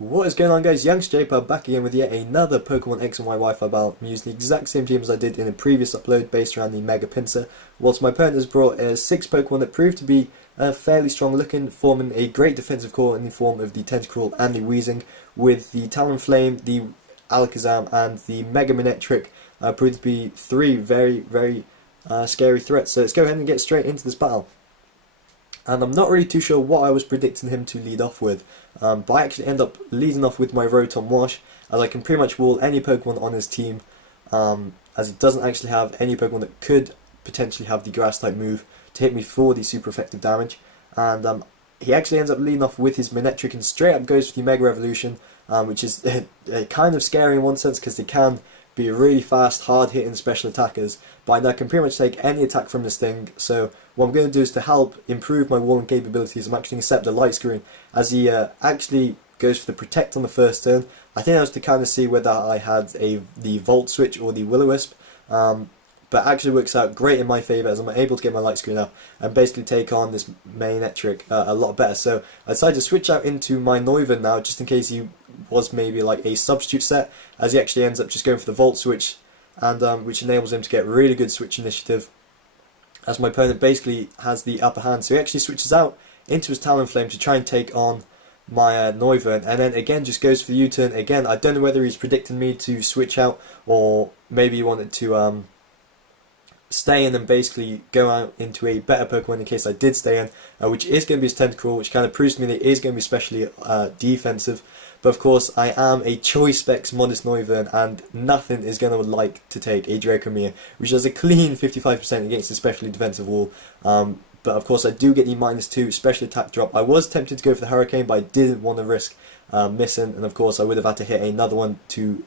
What is going on, guys? Youngster back again with yet another Pokemon X and Y Wi-Fi battle. I'm using the exact same team as I did in a previous upload based around the Mega Pinsir. Whilst my opponent has brought 6 Pokemon that proved to be fairly strong looking, forming a great defensive core in the form of the Tentacruel and the Weezing, with the Talonflame, the Alakazam and the Mega Manectric proved to be 3 very scary threats. So let's go ahead and get straight into this battle. And I'm not really too sure what I was predicting him to lead off with, but I actually end up leading off with my Rotom-w, as I can pretty much wall any Pokemon on his team, as he doesn't actually have any Pokemon that could potentially have the Grass type move to hit me for the super effective damage. And he actually ends up leading off with his Manectric and straight up goes for the Mega Evolution, which is kind of scary in one sense because they can be really fast, hard-hitting special attackers, but I can pretty much take any attack from this thing. So what I'm going to do is to help improve my walling capabilities, I'm actually going to set the Light Screen as he actually goes for the Protect on the first turn. I think that was to kind of see whether I had the Volt Switch or the Will-O-Wisp, but actually works out great in my favour as I'm able to get my Light Screen up and basically take on this Manectric a lot better. So I decided to switch out into my Noivern now, just in case he was maybe like a substitute set, as he actually ends up just going for the Volt Switch, and which enables him to get really good switch initiative, as my opponent basically has the upper hand. So he actually switches out into his Talonflame to try and take on my Noivern, and then again just goes for the U-turn. Again, I don't know whether he's predicting me to switch out, or maybe he wanted to stay in and basically go out into a better Pokemon in case I did stay in, which is going to be his Tentacruel, which kind of proves to me that it is going to be especially defensive. But of course, I am a Choice Specs Modest Noivern, and nothing is going to like to take a Dracomir, which has a clean 55% against a specially defensive wall. But of course, I do get the -2 special attack drop. I was tempted to go for the Hurricane, but I didn't want to risk missing, and of course, I would have had to hit another one to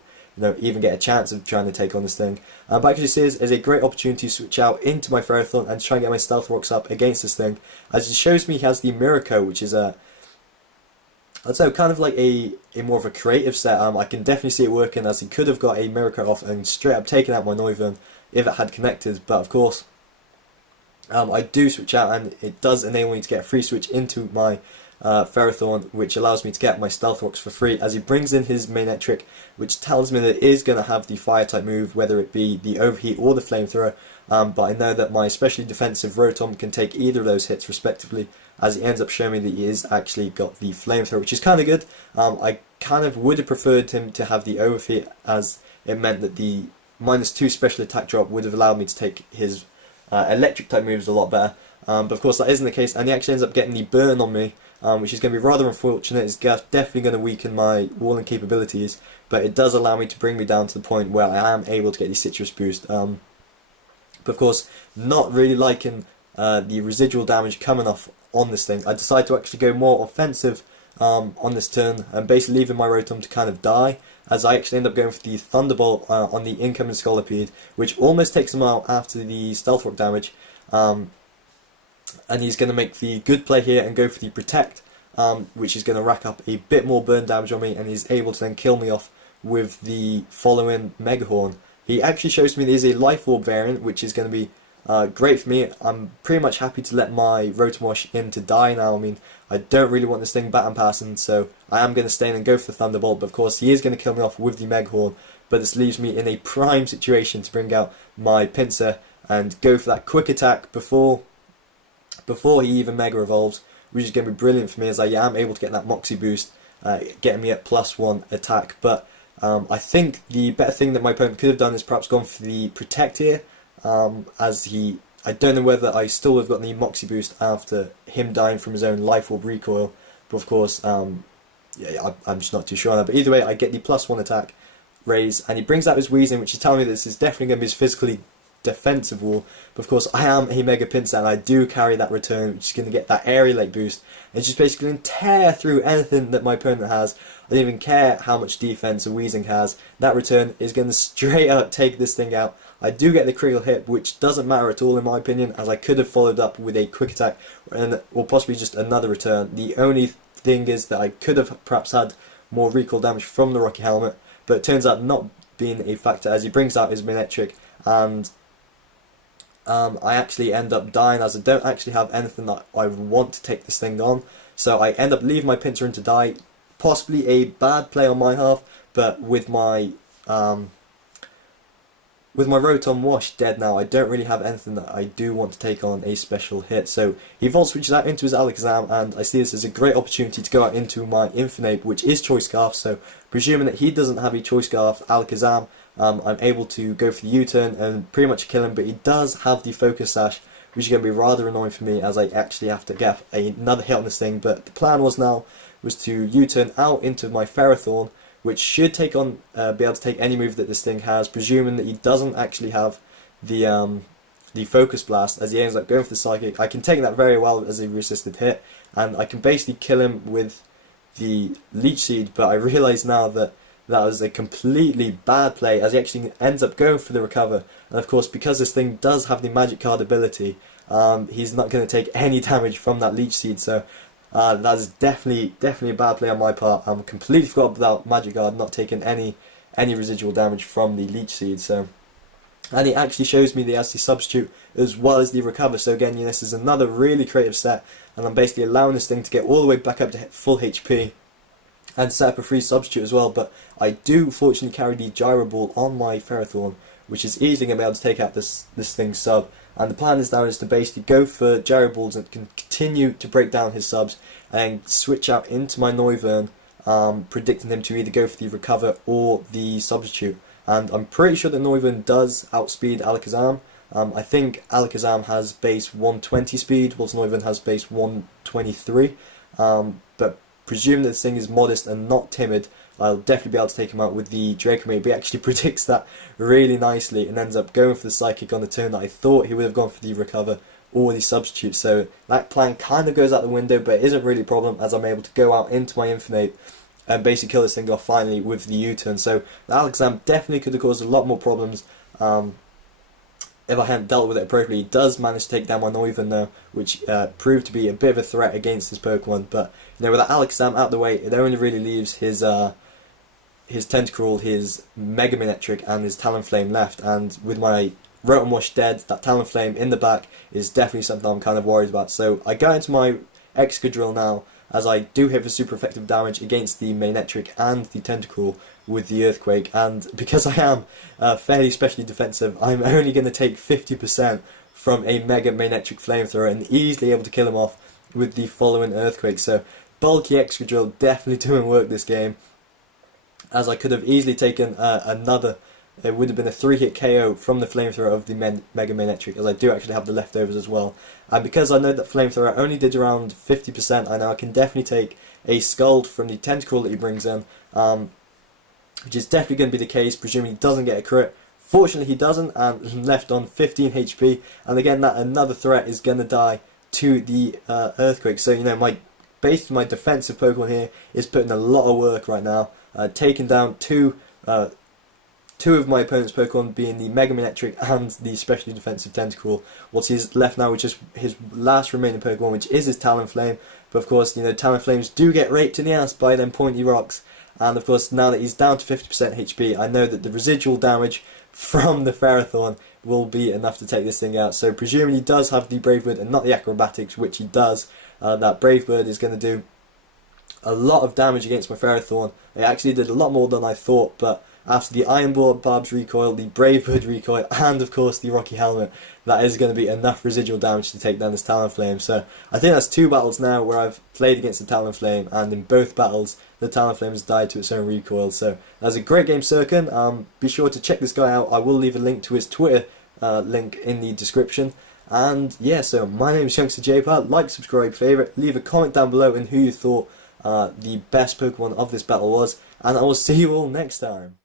even get a chance of trying to take on this thing. But I actually see this as a great opportunity to switch out into my Ferrothorn and try and get my Stealth Rocks up against this thing, as it shows me he has the Mirror Coat, which is I'd say kind of like a more of a creative set. I can definitely see it working, as he could have got a Mirror Coat off and straight up taken out my Noivern if it had connected, but of course I do switch out, and it does enable me to get a free switch into my Ferrothorn, which allows me to get my Stealth Rocks for free, as he brings in his Manectric, which tells me that it is going to have the Fire type move, whether it be the Overheat or the Flamethrower. But I know that my especially defensive Rotom can take either of those hits respectively, as he ends up showing me that he is actually got the Flamethrower, which is kind of good. I kind of would have preferred him to have the Overheat, as it meant that the -2 special attack drop would have allowed me to take his electric type moves a lot better. But of course that isn't the case, and he actually ends up getting the Burn on me, which is going to be rather unfortunate. It's definitely going to weaken my walling capabilities, but it does allow me to bring me down to the point where I am able to get the Citrus boost. But of course, not really liking the residual damage coming off on this thing, I decided to actually go more offensive on this turn, and basically leaving my Rotom to kind of die, as I actually end up going for the Thunderbolt on the incoming Scolipede, which almost takes him out after the Stealth Rock damage. And he's going to make the good play here and go for the Protect, which is going to rack up a bit more burn damage on me, and he's able to then kill me off with the following Mega Horn. He actually shows me there's a Life Orb variant, which is going to be great for me. I'm pretty much happy to let my Rotom-w in to die now. I mean, I don't really want this thing baton passing, so I am going to stay in and go for the Thunderbolt, but of course he is going to kill me off with the Mega Horn. But this leaves me in a prime situation to bring out my Pinsir and go for that quick attack before he even Mega Evolves, which is going to be brilliant for me, as I am able to get that Moxie boost, getting me at +1 attack. But I think the better thing that my opponent could have done is perhaps gone for the Protect here, as I don't know whether I still have got the Moxie boost after him dying from his own Life Orb recoil, but of course, yeah, I'm just not too sure on that. But either way, I get the +1 attack raise, and he brings out his Weezing, which is telling me this is definitely going to be his physically defensive wall. But of course, I am a Mega Pinsir, and I do carry that return, which is going to get that Area Lake boost. It's just basically going to tear through anything that my opponent has. I don't even care how much defense a Weezing has. That return is going to straight up take this thing out. I do get the critical hit, which doesn't matter at all in my opinion, as I could have followed up with a quick attack or possibly just another return. The only thing is that I could have perhaps had more recoil damage from the Rocky Helmet, but it turns out not being a factor, as he brings out his Manectric, and I actually end up dying, as I don't actually have anything that I want to take this thing on. So I end up leaving my Pinsir to die, possibly a bad play on my half, but with my rotom-w dead now, I don't really have anything that I do want to take on a special hit. So he volt switches out into his Alakazam, and I see this as a great opportunity to go out into my Infinite, which is Choice Scarf. So presuming that he doesn't have a Choice Scarf Alakazam, I'm able to go for the U-turn and pretty much kill him, but he does have the Focus Sash, which is going to be rather annoying for me as I actually have to get another hit on this thing. But the plan was to U-turn out into my Ferrothorn, which should take on be able to take any move that this thing has, presuming that he doesn't actually have the Focus Blast, as he ends up going for the Psychic. I can take that very well as a resisted hit, and I can basically kill him with the Leech Seed, but I realise now that that was a completely bad play, as he actually ends up going for the Recover, and of course because this thing does have the Magic Card ability, he's not going to take any damage from that Leech Seed, so that is definitely a bad play on my part. I'm completely forgot about Magic Guard not taking any residual damage from the Leech Seed. So, and it actually shows me the as the substitute as well as the Recover. So again, this is another really creative set, and I'm basically allowing this thing to get all the way back up to full HP and set up a free substitute as well. But I do fortunately carry the Gyro Ball on my Ferrothorn, which is easily going to be able to take out this thing's sub. And the plan is now to basically go for Gyro Balls and continue to break down his subs and switch out into my Noivern, predicting him to either go for the Recover or the Substitute. And I'm pretty sure that Noivern does outspeed Alakazam. I think Alakazam has base 120 speed, whilst Noivern has base 123. But presuming that this thing is modest and not timid, I'll definitely be able to take him out with the Draco Maid. But he actually predicts that really nicely and ends up going for the Psychic on the turn that I thought he would have gone for the Recover or the Substitute. So that plan kind of goes out the window, but it isn't really a problem as I'm able to go out into my Infinite and basically kill this thing off finally with the U-turn. So the Alakazam definitely could have caused a lot more problems if I hadn't dealt with it appropriately. He does manage to take down my Noivern though, which proved to be a bit of a threat against this Pokemon. But with that Alakazam out the way, it only really leaves his Tentacruel, his Mega Manectric, and his Talonflame left. And with my rotom-w dead, that Talonflame in the back is definitely something I'm kind of worried about. So I go into my Excadrill now, as I do hit for super effective damage against the Manectric and the Tentacruel with the Earthquake. And because I am fairly specially defensive, I'm only going to take 50% from a Mega Manectric Flamethrower and easily able to kill him off with the following Earthquake. So bulky Excadrill definitely doing work this game, as I could have easily taken another. It would have been a 3-hit KO from the Flamethrower of the Mega Manectric, as I do actually have the leftovers as well. And because I know that Flamethrower only did around 50%, I know I can definitely take a Scald from the Tentacruel that he brings in, which is definitely going to be the case, presuming he doesn't get a crit. Fortunately he doesn't, and left on 15 HP, and again that another threat is going to die to the Earthquake. So basically my defensive Pokemon here is putting a lot of work right now, taking down two of my opponent's Pokemon, being the Mega Manectric and the specially defensive Tentacruel. What's he's left now, which is his last remaining Pokemon, which is his Talonflame. But of course, Talonflames do get raped in the ass by them pointy rocks. And of course, now that he's down to 50% HP, I know that the residual damage from the Ferrothorn will be enough to take this thing out. So presuming he does have the Brave Bird and not the Acrobatics, which he does, that Brave Bird is going to do a lot of damage against my Ferrothorn. It actually did a lot more than I thought, but after the Iron Barb's recoil, the Brave Bird recoil, and of course the Rocky Helmet, that is going to be enough residual damage to take down this Talonflame. So I think that's 2 battles now where I've played against the Talonflame, and in both battles the Talonflame has died to its own recoil. So that's a great game, Serkan. Be sure to check this guy out. I will leave a link to his Twitter link in the description. And yeah, so my name is YoungsterJPad. Like, subscribe, favourite, leave a comment down below and who you thought the best Pokemon of this battle was, and I will see you all next time.